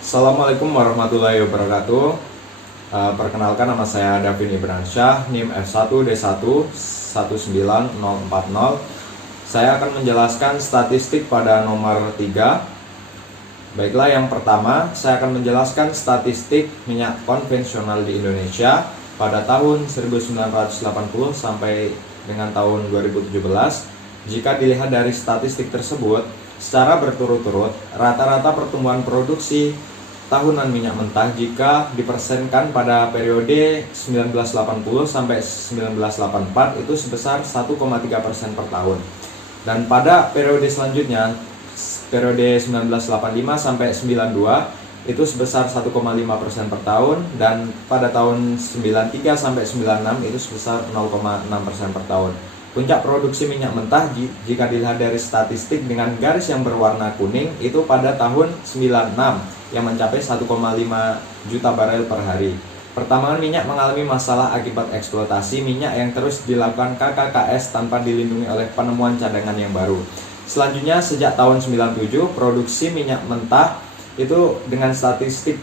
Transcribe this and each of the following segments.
Assalamualaikum warahmatullahi wabarakatuh. Perkenalkan, nama saya Davin Ibransyah, NIM F1D1 19040. Saya akan menjelaskan statistik pada nomor 3. Baiklah, yang pertama saya akan menjelaskan statistik minyak konvensional di Indonesia pada tahun 1980 sampai dengan tahun 2017. Jika dilihat dari statistik tersebut, secara berturut-turut, rata-rata pertumbuhan produksi tahunan minyak mentah jika dipersenkan pada periode 1980 sampai 1984 itu sebesar 1,3% per tahun. Dan pada periode selanjutnya, periode 1985 sampai 92 itu sebesar 1,5% per tahun, dan pada tahun 93 sampai 96 itu sebesar 0,6% per tahun. Puncak produksi minyak mentah jika dilihat dari statistik dengan garis yang berwarna kuning itu pada tahun 96 yang mencapai 1,5 juta barel per hari. Pertambangan minyak mengalami masalah akibat eksploitasi minyak yang terus dilakukan KKKS tanpa dilindungi oleh penemuan cadangan yang baru. Selanjutnya, sejak tahun 97 produksi minyak mentah itu dengan statistik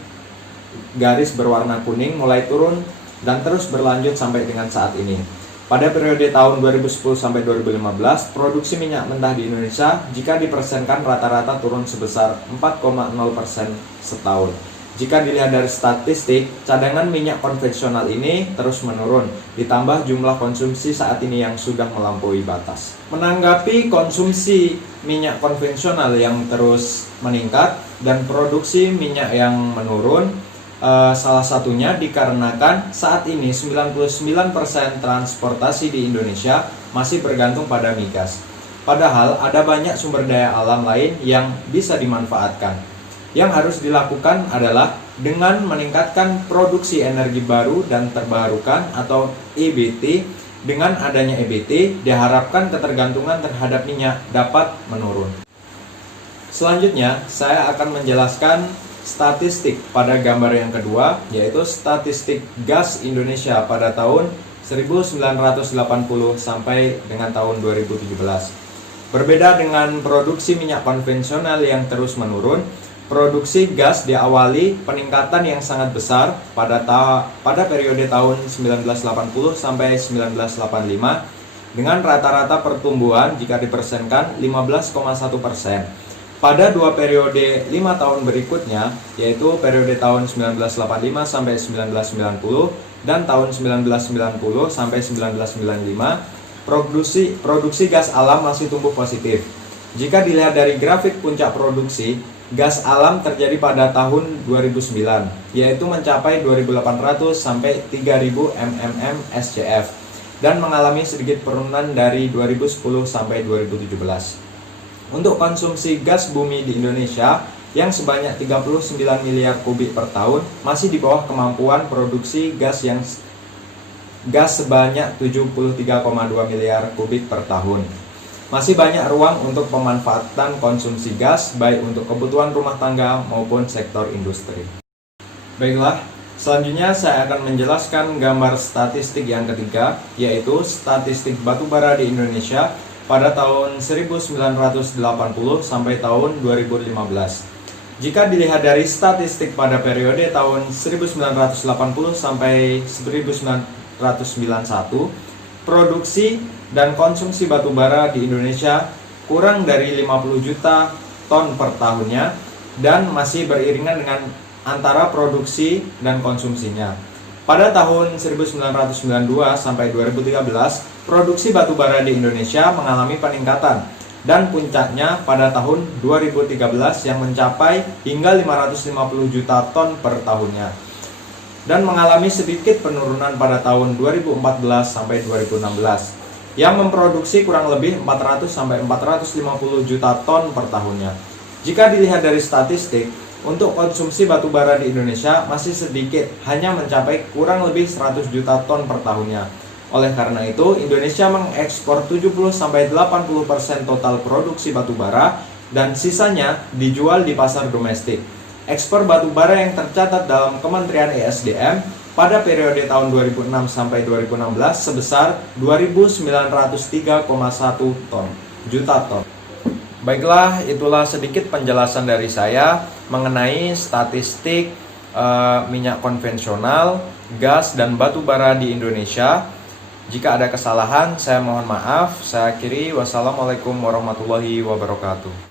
garis berwarna kuning mulai turun dan terus berlanjut sampai dengan saat ini. Pada periode tahun 2010 sampai 2015, produksi minyak mentah di Indonesia jika dipersenkan rata-rata turun sebesar 4,0% setahun. Jika dilihat dari statistik, cadangan minyak konvensional ini terus menurun, ditambah jumlah konsumsi saat ini yang sudah melampaui batas. Menanggapi konsumsi minyak konvensional yang terus meningkat dan produksi minyak yang menurun, salah satunya dikarenakan saat ini 99% transportasi di Indonesia masih bergantung pada migas. Padahal ada banyak sumber daya alam lain yang bisa dimanfaatkan. Yang harus dilakukan adalah dengan meningkatkan produksi energi baru dan terbarukan atau EBT. Dengan adanya EBT, diharapkan ketergantungan terhadap minyak dapat menurun. Selanjutnya, saya akan menjelaskan statistik pada gambar yang kedua, yaitu statistik gas Indonesia pada tahun 1980 sampai dengan tahun 2017. Berbeda dengan produksi minyak konvensional yang terus menurun, produksi gas diawali peningkatan yang sangat besar pada periode tahun 1980 sampai 1985 dengan rata-rata pertumbuhan jika dipersenkan 15,1%. Pada dua periode 5 tahun berikutnya, yaitu periode tahun 1985 sampai 1990 dan tahun 1990 sampai 1995, produksi gas alam masih tumbuh positif. Jika dilihat dari grafik puncak produksi, gas alam terjadi pada tahun 2009, yaitu mencapai 2.800 sampai 3.000 mmM SCF dan mengalami sedikit penurunan dari 2010 sampai 2017. Untuk konsumsi gas bumi di Indonesia yang sebanyak 39 miliar kubik per tahun masih di bawah kemampuan produksi gas sebanyak 73,2 miliar kubik per tahun. Masih banyak ruang untuk pemanfaatan konsumsi gas baik untuk kebutuhan rumah tangga maupun sektor industri. Baiklah, selanjutnya saya akan menjelaskan gambar statistik yang ketiga, yaitu statistik batubara di Indonesia pada tahun 1980 sampai tahun 2015. Jika dilihat dari statistik pada periode tahun 1980 sampai 1991, produksi dan konsumsi batubara di Indonesia kurang dari 50 juta ton per tahunnya dan masih beriringan dengan antara produksi dan konsumsinya. Pada tahun 1992 sampai 2013, produksi batubara di Indonesia mengalami peningkatan dan puncaknya pada tahun 2013 yang mencapai hingga 550 juta ton per tahunnya dan mengalami sedikit penurunan pada tahun 2014 sampai 2016 yang memproduksi kurang lebih 400 sampai 450 juta ton per tahunnya. Jika dilihat dari statistik, untuk konsumsi batubara di Indonesia masih sedikit, hanya mencapai kurang lebih 100 juta ton per tahunnya. Oleh karena itu, Indonesia mengekspor 70-80% total produksi batubara dan sisanya dijual di pasar domestik. Ekspor batubara yang tercatat dalam Kementerian ESDM pada periode tahun 2006 sampai 2016 sebesar 2.903,1 juta ton. Baiklah, itulah sedikit penjelasan dari saya mengenai statistik minyak konvensional, gas, dan batu bara di Indonesia. Jika ada kesalahan, saya mohon maaf. Saya akhiri. Wassalamualaikum warahmatullahi wabarakatuh.